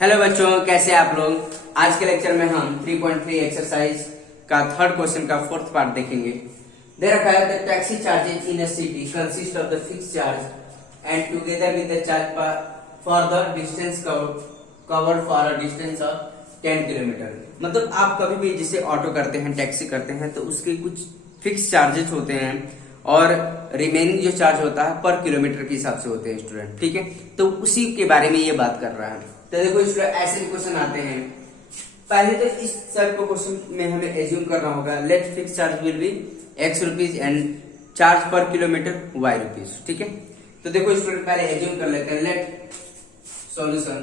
Hello बच्चों, कैसे आप लोग। आज के लेक्चर में हम 3.3 एक्सरसाइज का थर्ड क्वेश्चन का फोर्थ पार्ट देखेंगे। दे रखा है the taxi charges in a city consist of the fix charge and together with the charge for the distance covered for a distance of 10 kilometre. मतलब आप कभी भी जिसे ऑटो करते हैं, टैक्सी करते हैं, तो उसके कुछ फिक्स चार्जेस होते हैं और रिमेनिंग जो चार्ज होता है पर किलोमीटर के हिसाब से होते हैं स्टूडेंट। ठीक है, तो उसी के बारे में ये बात कर रहा है। तो देखो स्टूडेंट, ऐसे क्वेश्चन आते हैं। पहले तो इस सब को क्वेश्चन में हमें एज्यूम करना होगा let fix charge will be x rupees and charge पर किलोमीटर y रुपीज। ठीक है, तो देखो स्टूडेंट पहले एज्यूम कर लेते हैं। Let solution,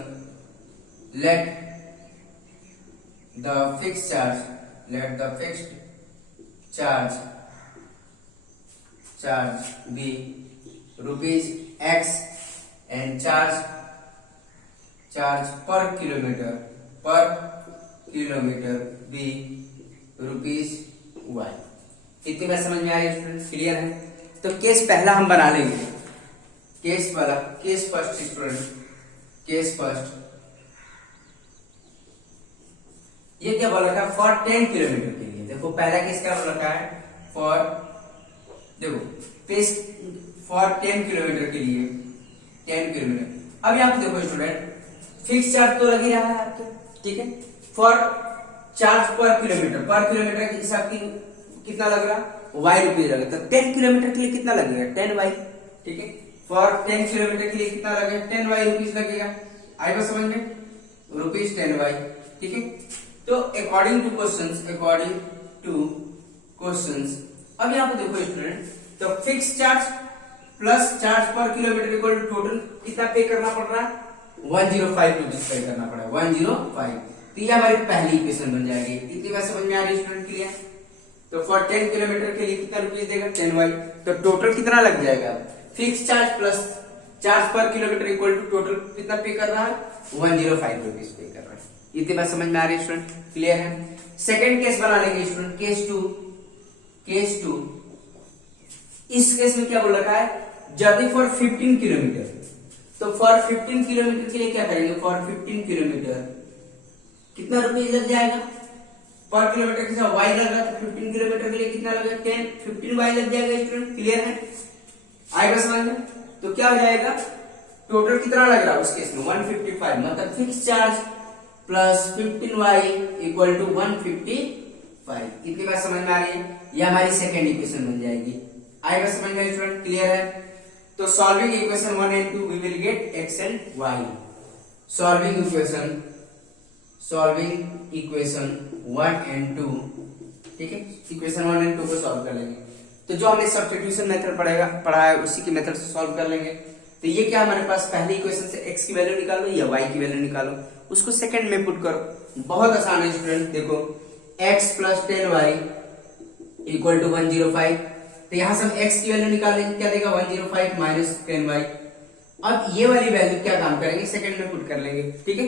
let the fix charge be rupees x and charge per kilometer be rupees y। इतनी बात समझ में आ रही है स्टूडेंट? क्लियर है? तो केस पहला हम बना लेंगे। Case first student, case first. ये क्या बोला था? फॉर 10 किलोमीटर के लिए। देखो पहला केस क्या बोला था? फॉर, देखो पेस फॉर 10 किलोमीटर के लिए 10 किलोमीटर। अब यहाँ पे देखो स्टूडेंट, फिक्स चार्ज तो लग ही रहा है आपके। ठीक है, फॉर चार्ज पर किलोमीटर के हिसाब की कितना लग रहा? y रुपीज लगेगा। तो 10 किलोमीटर के लिए कितना लगेगा? 10y। ठीक है, फॉर 10 किलोमीटर के लिए कितना लगेगा? 10y रुपीज लगेगा। आई बात समझ में? Rupees 10y। ठीक है, तो अकॉर्डिंग टू क्वेश्चंस अब यहाँ पे देखो स्टूडेंट, तो फिक्स चार्ज प्लस चार्ज पर किलोमीटर इक्वल टू टोटल कितना पे करना पड़ रहा है? 105 रुपीज पे करना पड़ा, 105। तो ये हमारी पहली इक्वेशन बन जाएगी। इतनी बात समझ में आ रही है स्टूडेंट? क्लियर? तो फॉर 10 किलोमीटर के लिए कितना रुपीज देगा? 10y। तो टोटल कितना लग जाएगा? फिक्स चार्ज प्लस चार्ज पर किलोमीटर इक्वल टू टोटल कितना पे कर रहा है? 105 रुपीज पे कर रहा है। इतनी बात समझ में आ रही है स्टूडेंट? क्लियर है? सेकेंड केस बना लेंगे स्टूडेंट, केस टू। इस केस में क्या बोल रखा है? Journey for 15 kilometre. तो फॉर 15 किलोमीटर के लिए क्या करेंगे? फॉर 15 किलोमीटर कितना रुपये लग जाएगा? पर किलोमीटर के साथ y लग रहा है, तो 15 किलोमीटर के लिए कितना लगेगा? 15y लग जाएगा स्टूडेंट। क्लियर है? आएगा समझ में? तो क्या हो जाएगा? टोटल कितना लग रहा है उस केस में? 155। मतलब fix charge plus 15y equal to 155। इतनी बात समझ में आ रही है? ये हमारी सेकेंड इक्वेशन बन जाएगी। आएगा समझ में स्टूडेंट? क्लियर है? तो solving equation 1 and 2 we will get x and y। Solving equation 1 and 2। ठीक है, इक्वेशन 1 and 2 को सॉल्व कर लेंगे। तो जो हमने सब्स्टिट्यूशन मेथड पढ़ा है उसी के मेथड से सॉल्व कर लेंगे। तो ये क्या हमारे पास पहले इक्वेशन से x की वैल्यू निकालो या y की वैल्यू निकालो, उसको सेकंड में पुट करो। बहुत आसान है स्टूडेंट। देखो x plus 10y equal to 105। तो यहां से हम x की वैल्यू निकालेंगे, क्या देगा? 105 माइनस 10y। अब ये वाली वैल्यू क्या काम करेंगे? सेकंड में पुट कर लेंगे। ठीक है,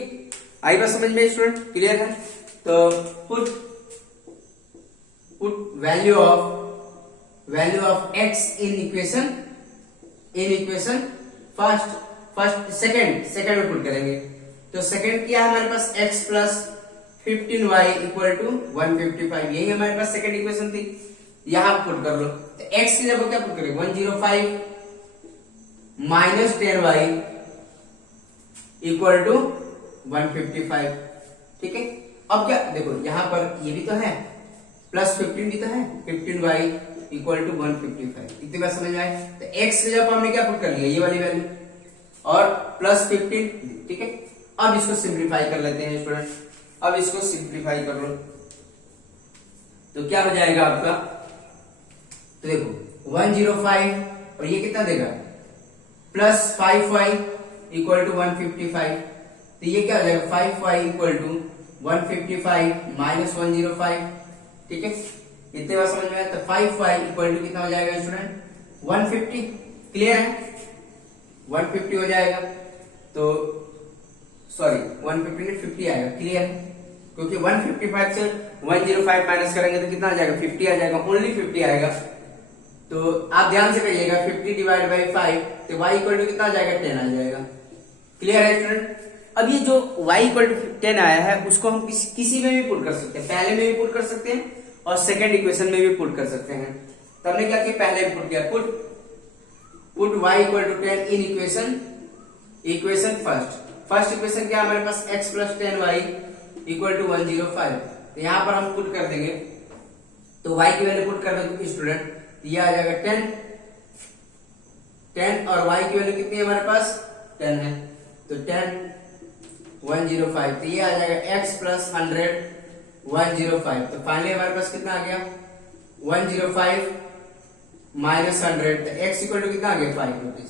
आई बात समझ में स्टूडेंट? क्लियर है? तो put value of x in equation second में पुट करेंगे। तो सेकंड क्या है हमारे पास? x plus 15y equal to 155। यही हमारे पास सेकंड इक्वेशन थी, यहां पुट कर लो। तो x की जगह क्या पुट करेंगे? 105 माइनस 10y इक्वल टू 155। ठीक है, अब क्या देखो यहां पर ये भी तो है, प्लस 15 भी तो है, 15y इक्वल टू 155। इतनी बात समझ में आए? तो x की जगह हमने क्या पुट कर लिया? ये वाली वैल्यू और प्लस 15। ठीक है, अब इसको सिंप्लीफाई कर लेते हैं स्टूडेंट। अब इसको सिंप्लीफाई कर लो तो क्या हो जाएगा आपका? तो देखो 105 और ये कितना देगा? Plus 5y equal to 155। तो ये क्या हो जाएगा? 5y equal to 155 minus 105। ठीक है, इतने बार समझ में आया? तो 5y इक्वल टू कितना हो जाएगा स्टूडेंट? 150। क्लियर है? 150 हो जाएगा। तो सॉरी 150 नहीं 50 आएगा। क्लियर है? क्योंकि 155 से 105 माइनस करेंगे तो कितना आ जाएगा? 50 आ जाएगा, ओनली 50 आएगा। तो आप ध्यान से करिएगा 50 डिवाइड बाई 5 तो y इक्वल टू कितना आ जाएगा 10 आ जाएगा। क्लियर है स्टूडेंट। अब ये जो y इक्वल टू 10 आया है उसको हम किसी में भी पुट कर सकते हैं, पहले में भी पुट कर सकते हैं और सेकंड इक्वेशन में भी पुट कर सकते हैं। तो हमने क्या किया, पहले में पुट किया, put y equal to 10 in equation first equation क्या हमारे पास x plus 10y equal to 105। तो यहाँ पर हम पुट कर देंगे, तो y की वैल्यू पुट कर देंगे स्टूडेंट, ये आ जाएगा 10 और y की वैल्यू कितनी है हमारे पास 10 है, तो 10 105। तो ये आ जाएगा x प्लस 100 105। तो फाइनली हमारे पास कितना आ गया 105 माइनस 100, तो x इक्वल टू कितना आ गया 5 रुपीज।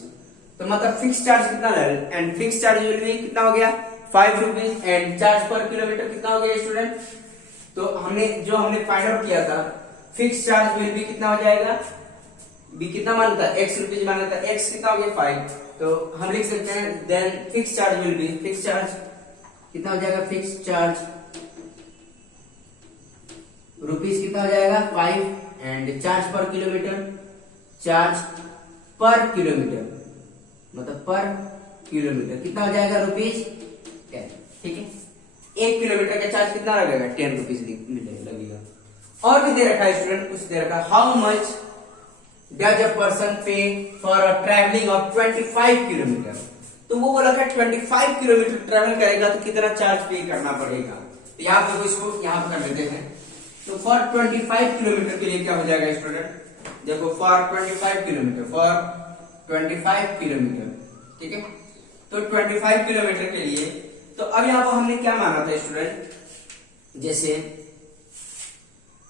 तो मतलब फिक्स चार्ज कितना है, and fix charge will B कितना हो गया 5 रुपीज, एंड चार्ज पर किलोमीटर कितना हो गया स्टूडेंट। तो हमने फाइंड आउट किया था फिक्स चार्ज विल बी कितना हो जाएगा, बी कितना मान था x रुपीज मान था, x कितना हो गया 5। तो हम लिख सकते हैं then fix charge will be, fix charge कितना हो जाएगा, फिक्स चार्ज रुपीज कितना हो जाएगा 5, एंड चार्ज पर किलोमीटर मतलब पर किलोमीटर कितना हो जाएगा रुपीज 10। ठीक है, 1 किलोमीटर का चार्ज कितना लगेगा 10 रुपीज लगेगा। और भी दे रखा है स्टूडेंट, कुछ दे रखा है, how much does a person pay for a travelling of 25 kilometre. तो वो बोला था 25 किलोमीटर ट्रैवल करेगा तो कितना चार्ज पे करना पड़ेगा। तो यहाँ पे इसको यहाँ पे कर लेते हैं। तो फॉर 25 किलोमीटर के लिए क्या हो जाएगा स्टूडेंट, देखो फॉर 25 किलोमीटर, ठीक है। तो 25 किलोमीटर के लिए, तो अब यहाँ पर हमने क्या माना था स्टूडेंट, जैसे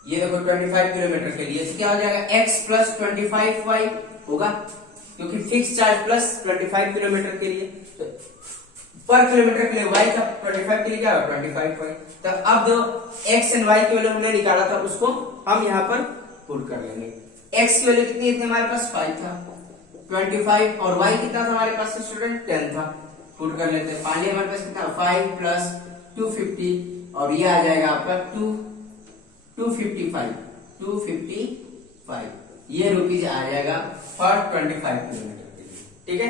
ये देखो 25 किलोमीटर के लिए तो क्या हो जाएगा x प्लस 25y होगा, क्योंकि फिक्स चार्ज प्लस 25 किलोमीटर के लिए, तो पर किलोमीटर के लिए y का 25 के लिए क्या होगा 25y। तो अब जो x एंड y की वैल्यू हमने निकाला था उसको हम यहाँ पर पुट कर लेंगे। x की वैल्यू कितनी थी हमारे पास 5 था, 25, और y कितना था हमारे पास स्टूडेंट 10 था, पुट कर लेते हैं। फाइनली हमारे पास कितना 5 प्लस 250 और ये आ जाएगा आपका 255 ये रुपीज आ जाएगा फॉर 25 किलोमीटर के लिए। ठीक है,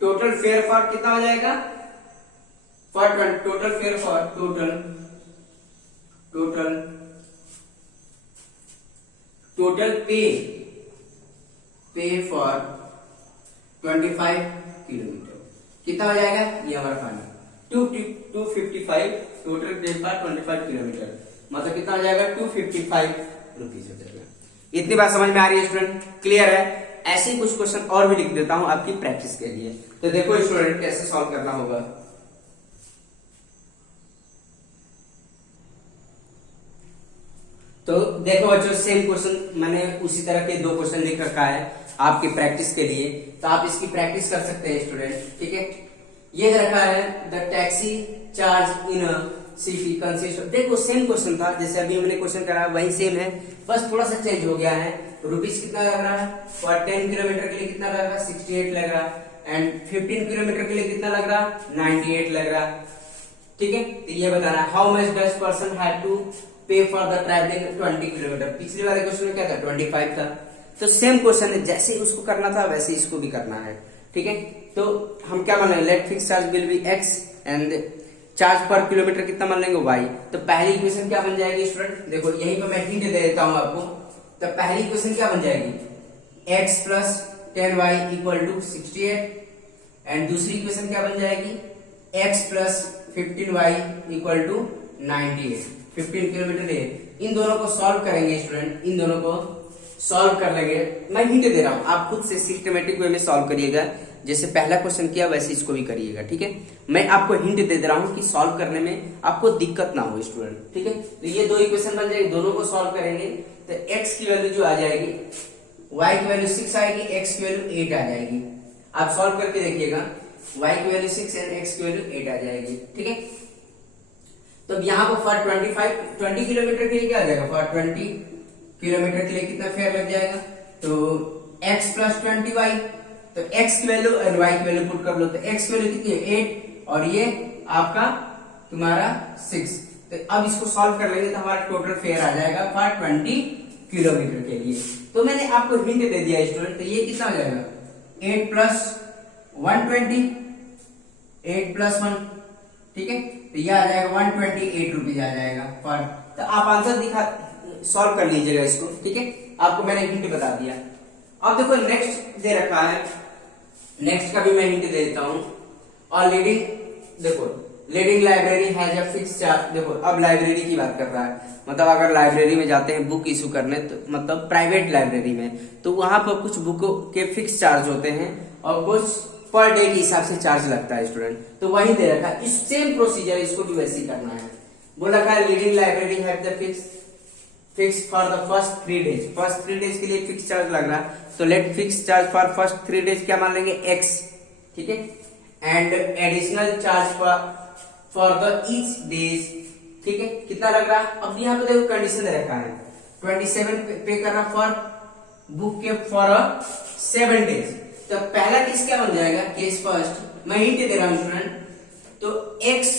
टोटल फेयर फॉर कितना हो जाएगा, टोटल फेयर फॉर टोटल पे फॉर 25 किलोमीटर कितना हो जाएगा, ये हमारा फाइनल 255 टोटल पे फॉर 25 किलोमीटर मतलब कितना हो जाएगा 255 रुपीज हो जाएगा। इतनी बात समझ में आ रही है स्टूडेंट, क्लियर है। ऐसे कुछ क्वेश्चन और भी लिख देता हूं आपकी प्रैक्टिस के लिए। तो देखो स्टूडेंट कैसे सॉल्व करना होगा। तो देखो बच्चों, सेम क्वेश्चन मैंने उसी तरह के 2 क्वेश्चन लिख रखा है आपकी प्रैक्टिस के लिए, तो आप इसकी प्रैक्टिस कर सकते हैं स्टूडेंट। ठीक है, ये रखा है the taxi charge in city consist, देखो सेम क्वेश्चन था जैसे अभी हमने क्वेश्चन करा वही सेम है, बस थोड़ा सा चेंज हो गया है। रुपीज कितना लग रहा है, फॉर 10 किलोमीटर के लिए कितना लग रहा है 68 लग रहा, एंड 15 किलोमीटर के लिए कितना लग रहा 98 लग रहा। ठीक है, तो ये बताना है how much does person have to pay for the travelling 20 kilometre. पिछले वाले क्वेश्चन में क्या था 25 था, तो सेम क्वेश्चन है, जैसे उसको करना था वैसे इसको भी करना है। ठीक है, तो हम क्या मान लेंगे, let fix charge will be x and charge पर किलोमीटर कितना मान लेंगे y। तो पहली इक्वेशन क्या बन जाएगी स्टूडेंट, देखो यहीं पर मैं हिंट दे देता हूं आपको। तो पहली इक्वेशन क्या बन जाएगी, x plus 10y equal to 68, and दूसरी इक्वेशन क्या बन जाएगी x plus 15y equal to 98। 15 kilometre है, इन दोनों को सॉल्व करेंगे स्टूडेंट, इन दोनों को सॉल्व कर लेंगे। मैं हिंट दे रहा हूं, आप खुद से सिस्टमेटिक वे में सॉल्व करिएगा, जैसे पहला क्वेश्चन किया वैसे इसको भी करिएगा। ठीक है, मैं आपको हिंट दे रहा हूं कि सॉल्व करने में आपको दिक्कत ना हो स्टूडेंट। ठीक है, तो ये 2 इक्वेशन बन जाएगी, दोनों को सॉल्व करेंगे तो x की वैल्यू जो आ जाएगी, y की वैल्यू 6 आएगी, x की वैल्यू 8 आ जाएगी। आप सॉल्व करके देखिएगा, y की वैल्यू 6 एंड x की वैल्यू 8 आ जाएगी। ठीक है, तो यहाँ पर फॉर 20 किलोमीटर के लिए क्या आ जाएगा, फॉर 20 किलोमीटर के लिए कितना फेयर लग जाएगा, तो x प्लस 20y, तो x की वैल्यू और y की वैल्यू पुट कर लो। तो x की वैल्यू कितनी है 8 और ये आपका तुम्हारा 6। तो अब इसको सॉल्व कर लेंगे तो हमारा टोटल फेयर आ जाएगा फॉर 20 किलोमीटर के लिए। तो मैंने आपको हिंट दे दिया स्टूडेंट, तो ये कितना हो जाएगा 8 प्लस 120, 8 प्लस 1 ठीक है, तो ये आ जाएगा 128 रुपीज आ जाएगा पर। तो आप आंसर दिखा सॉल्व कर लीजिएगा इसको, ठीक है, आपको मैंने हिंट बता दिया। अब देखो नेक्स्ट दे रखा है, नेक्स्ट का भी मैं हिंट दे देता हूं। और लीडिंग, देखो leading library has a fix charge. देखो अब लाइब्रेरी की बात कर रहा है, मतलब अगर लाइब्रेरी में जाते हैं बुक इशू करने, तो मतलब प्राइवेट लाइब्रेरी में, तो वहां पर कुछ बुकों के फिक्स चार्ज होते हैं और कुछ पर डे के हिसाब से चार्ज लगता है स्टूडेंट। तो वही दे रखा है, इस सेम प्रोसीजर इसको भी वैसे ही करना है। बोल रखा है leading library have the fix for the first 3 days. First 3 days के लिए फिक्स चार्ज लग रहा है, तो let fix charge for first 3 days क्या मान लेंगे, x, ठीक है, and additional charge for the each days, ठीक है, कितना लग रहा है। अब यहाँ पे देखो कंडीशन दे रखा है 27 पे करना फॉर बुक के फॉर 7 डेज। तो पहला केस क्या बन जाएगा, केस फर्स्ट, मैं हिंट दे रहा हूं स्टूडेंट। तो x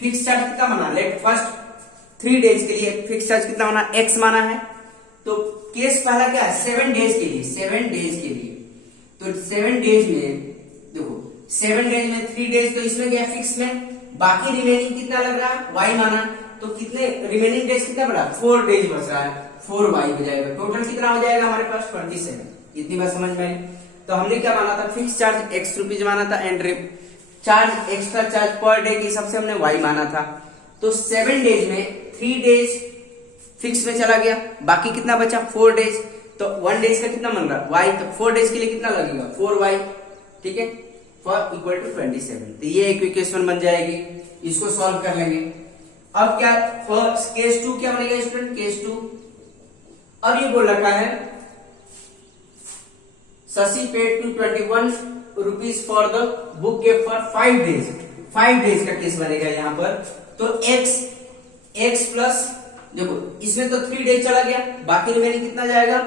फिक्स चार्ज कितना माना, लेट फर्स्ट 3 डेज के लिए फिक्स चार्ज कितना माना, x माना है। तो केस पहला क्या है, 7 डेज के लिए, 7 डेज के लिए। तो 7 डेज में देखो 7 डेज में 3 डेज, तो इसमें क्या फिक्स में, बाकी रिमेनिंग कितना लग रहा है, y माना। तो कितने रिमेनिंग डेज कितना बड़ा, 4 डेज बच रहा है, 4y हो जाएगा। टोटल कितना हो जाएगा हमारे पास 27। इतनी बात समझ में आई। तो हमने क्या माना था, फिक्स चार्ज x रुपीज माना था and charge extra charge per day के हिसाब से हमने y माना था। तो 7 डेज में 3 डेज फिक्स में चला गया, बाकी कितना बचा 4 डेज। तो 1 डेज का कितना बन रहा y, तो 4 डेज के लिए कितना लगेगा 4y, ठीक है, फॉर इक्वल टू 27। तो ये एक इक्वेशन बन जाएगी, इसको सॉल्व कर लेंगे। अब क्या केस 2 क्या बनेगा स्टूडेंट, केस 2। अब ये बोल रखा है Shashi paid to 21 rupees for the book के फॉर 5 डेज। 5 डेज का केस बनेगा यहाँ पर। तो x प्लस, देखो इसमें तो 3 डेज चला गया, बाकी रिमेनिंग कितना जाएगा,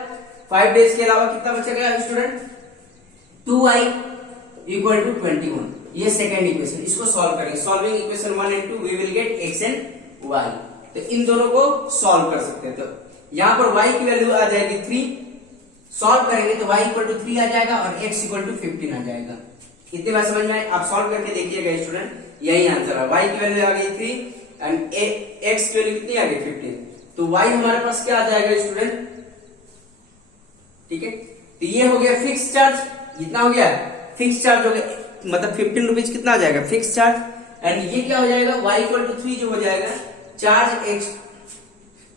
5 डेज के अलावा कितना बचेगा स्टूडेंट, 2y इक्वल टू 21। ये सेकेंड इक्वेशन, इसको सॉल्व करेंगे। Solving equation 1 and 2 we will get x and y। तो इन दोनों को सॉल्व कर सकते हैं। तो यहाँ पर y की वैल्यू आ जाएगी 3, सॉल्व करेंगे तो y इक्वल टू 3 आ जाएगा और x इक्वल टू 15 आ जाएगा। इतनी बात समझ में आए, आप सॉल्व करके देखिएगा स्टूडेंट, यही आंसर है। y की वैल्यू आ गई 3 एंड x की वैल्यू कितनी आ गई 15। तो y हमारे पास क्या आ जाएगा स्टूडेंट, ठीक है। तो ये हो गया फिक्स चार्ज, कितना हो गया फिक्स चार्ज हो गया, मतलब 15 रुपीज कितना आ जाएगा फिक्स चार्ज। एंड ये क्या हो जाएगा y इक्वल टू 3 जो हो जाएगा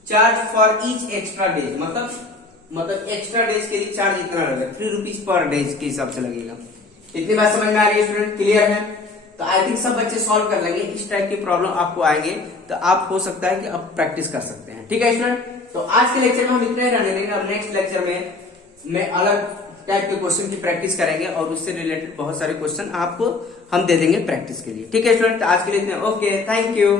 charge for each extra days, मतलब एक्स्ट्रा डेज के लिए चार्ज इतना लगेगा 3 रुपीज पर डेज के हिसाब से लगेगा। इतनी बात समझ में आ रही है स्टूडेंट, क्लियर है। तो आई थिंक सब बच्चे सॉल्व कर लेंगे। इस टाइप की प्रॉब्लम आपको आएंगे तो आप हो सकता है कि आप प्रैक्टिस कर सकते हैं, ठीक है स्टूडेंट। तो आज के लेक्चर में हम इतना ही रहने देंगे। अब नेक्स्ट लेक्चर में मैं अलग टाइप के क्वेश्चन की प्रैक्टिस करेंगे और उससे रिलेटेड बहुत सारे क्वेश्चन आपको हम दे देंगे प्रैक्टिस के लिए, ठीक है स्टूडेंट। आज के लिए इतना, ओके, थैंक यू।